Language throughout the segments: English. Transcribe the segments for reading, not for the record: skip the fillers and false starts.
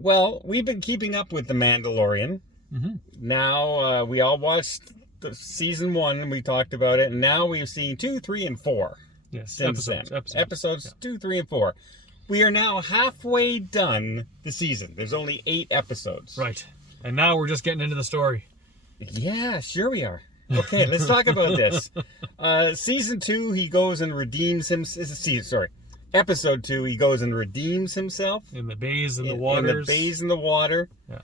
Well, we've been keeping up with The Mandalorian. Mm-hmm. Now, we all watched the season 1 and we talked about it. And now we've seen 2, 3, and 4. Yes, Since episodes yeah. 2, 3, and 4. We are now halfway done the season. There's only 8 episodes. Right. And now we're just getting into the story. Yeah, sure we are. Okay, let's talk about this. Season 2, he goes and redeems himself. Sorry. Episode 2, he goes and redeems himself. In the bays and the waters. In the bays and the water. Yeah.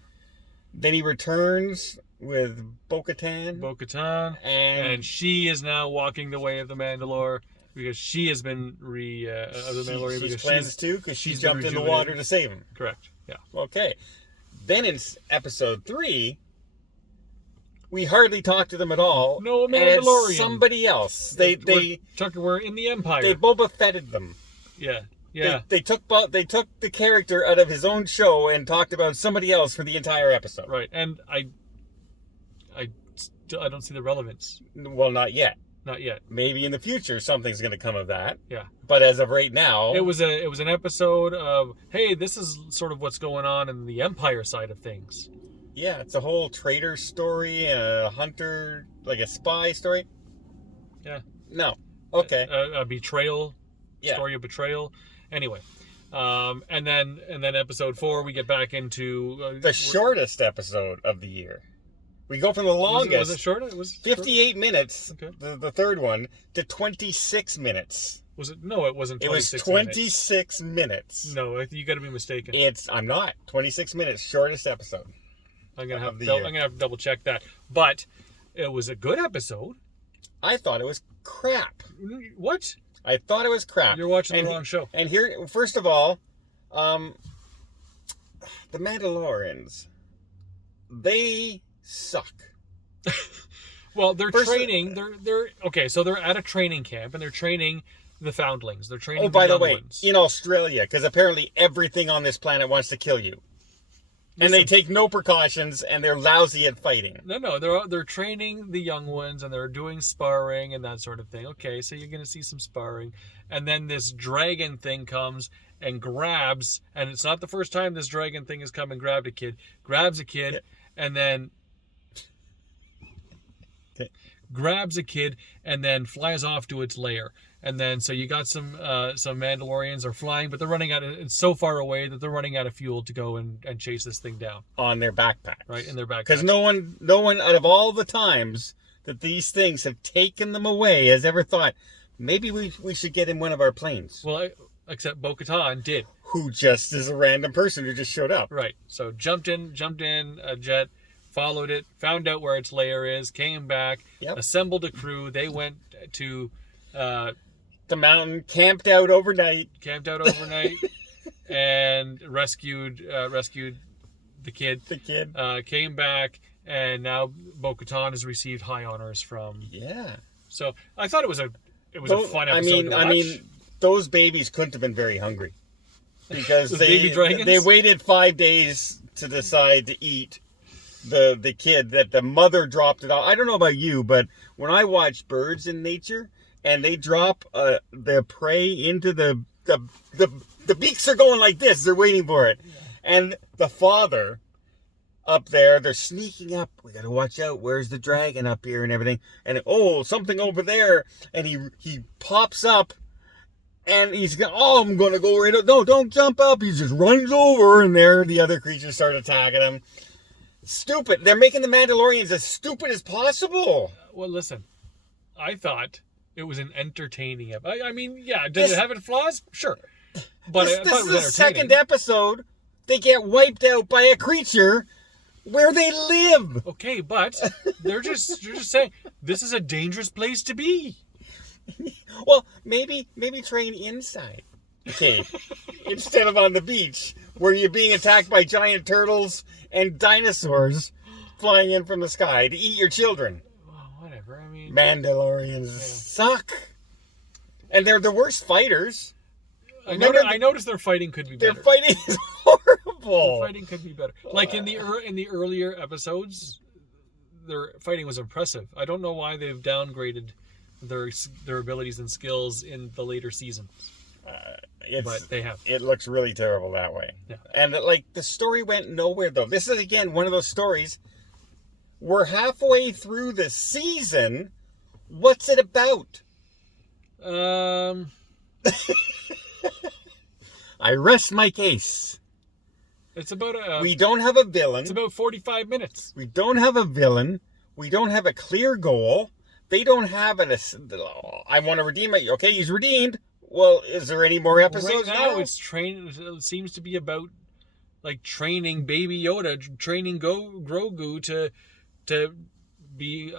Then he returns with Bo-Katan. Bo-Katan. And she is now walking the way of the Mandalore because she has been of the Mandalorian. She's cleansed too because she jumped in the rejuvenated. water to save him. Correct. Yeah. Okay. Then in episode 3, we hardly talk to them at all. No Mandalorian. And it's somebody else. We're in the Empire. They Boba Fetted them. Yeah. Yeah. They took the character out of his own show and talked about somebody else for the entire episode. Right. And I don't see the relevance. Well, not yet. Not yet. Maybe in the future something's going to come of that. Yeah. But as of right now, it was an episode of, hey, this is sort of what's going on in the Empire side of things. Yeah, it's a whole traitor story and a hunter, like a spy story. Yeah. No. Okay. A betrayal. Yeah. Story of betrayal. Anyway. And then episode 4 we get back into the shortest episode of the year. We go from the longest. Was it short? It was 58 short? minutes. Okay. The third one to 26 minutes. Was it? No, it wasn't. 26 It was 26 minutes. No, you got to be mistaken. I'm not 26 minutes. Shortest episode. I'm gonna have to double check that. But it was a good episode. I thought it was crap. What? I thought it was crap. You're watching the wrong show. And here, first of all, the Mandalorians, they suck. Well, they're training. They're okay. So they're at a training camp and they're training the foundlings. They're training. Oh, by the way, ones. in Australia, because apparently everything on this planet wants to kill you. And they take no precautions, and they're lousy at fighting. No, they're training the young ones, and they're doing sparring and that sort of thing. Okay, so you're gonna see some sparring, and then this dragon thing comes and grabs, and it's not the first time this dragon thing has come and grabs a kid, Yeah. and then Okay. grabs a kid, and then flies off to its lair. And then, so you got some Mandalorians are flying, but they're running it's so far away that they're running out of fuel to go and chase this thing down. On their backpacks. Right, in their backpacks. Because no one out of all the times that these things have taken them away has ever thought, maybe we should get in one of our planes. Well, except Bo-Katan did. Who just is a random person who just showed up. Right, so jumped in a jet, followed it, found out where its lair is, came back, assembled a crew. They went to... the mountain, camped out overnight, and rescued the kid. Came back, and now Bo-Katan has received high honors from. Yeah. So I thought it was a fun episode to watch. I mean, those babies couldn't have been very hungry because baby dragons? They waited 5 days to decide to eat the kid that the mother dropped it off. I don't know about you, but when I watch birds in nature. And they drop their prey into the beaks are going like this. They're waiting for it. Yeah. And the father up there, they're sneaking up. We got to watch out. Where's the dragon up here and everything? And something over there. And he pops up and he's going, I'm going to go right up. No, don't jump up. He just runs over and there the other creatures start attacking him. Stupid. They're making the Mandalorians as stupid as possible. Well, listen, I thought it was an entertaining episode. I mean, yeah, does it have its flaws? Sure. But this is the second episode. They get wiped out by a creature where they live. Okay, but you're just saying this is a dangerous place to be. Well, maybe train inside the cave instead of on the beach where you're being attacked by giant turtles and dinosaurs flying in from the sky to eat your children. Whatever, I mean... Mandalorians suck. And they're the worst fighters. I noticed their fighting could be better. Their fighting is horrible. Their fighting could be better. Like in the earlier episodes, their fighting was impressive. I don't know why they've downgraded their abilities and skills in the later seasons. But they have. It looks really terrible that way. Yeah. And like the story went nowhere though. This is again one of those stories. We're halfway through the season. What's it about? I rest my case. It's about we don't have a villain. It's about 45 minutes. We don't have a villain. We don't have a clear goal. They don't have an. I want to redeem it. Okay, he's redeemed. Well, is there any more episodes right now? It seems to be about like training Baby Yoda, training Grogu to be.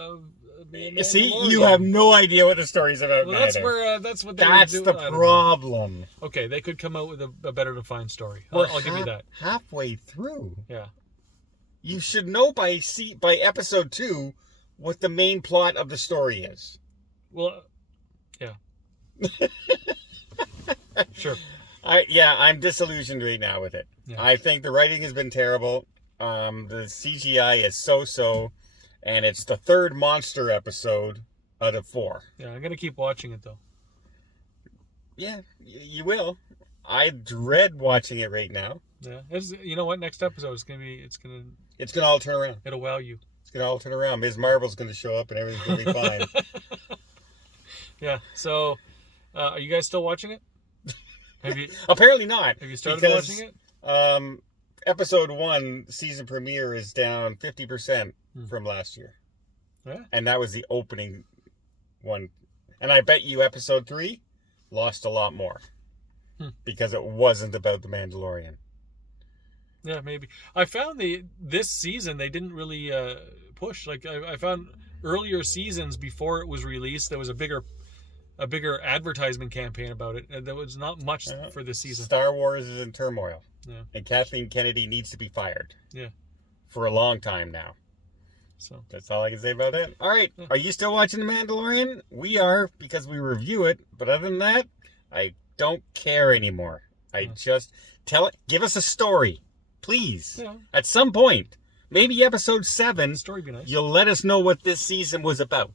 See, you have no idea what the story's about. Well, that's where that's what. That's the problem. Okay, they could come out with a better defined story. I'll give you that. Halfway through. Yeah. You should know by episode 2 what the main plot of the story is. Well, yeah. Sure. I'm disillusioned right now with it. Yeah. I think the writing has been terrible. The CGI is so, and it's the third monster episode out of 4. Yeah, I'm gonna keep watching it though. Yeah, you will. I dread watching it right now. Yeah, you know what? Next episode is gonna be. It's gonna all turn around. It'll wow you. It's gonna all turn around. Ms. Marvel's gonna show up and everything's gonna be fine. Yeah. So, are you guys still watching it? Have you? Apparently not. Have you started watching it? Episode 1 season premiere is down 50% from last year. Yeah. And that was the opening one. And I bet you episode 3 lost a lot more because it wasn't about the Mandalorian. Yeah, maybe. I found this season they didn't really push. Like I found earlier seasons before it was released, there was a bigger advertisement campaign about it, and there was not much for this season. Star Wars is in turmoil. Yeah. And Kathleen Kennedy needs to be fired. Yeah. For a long time now. So that's all I can say about that. All right. Yeah. Are you still watching The Mandalorian? We are, because we review it. But other than that, I don't care anymore. Just give us a story. Please. Yeah. At some point. Maybe episode 7. Story be nice. You'll let us know what this season was about.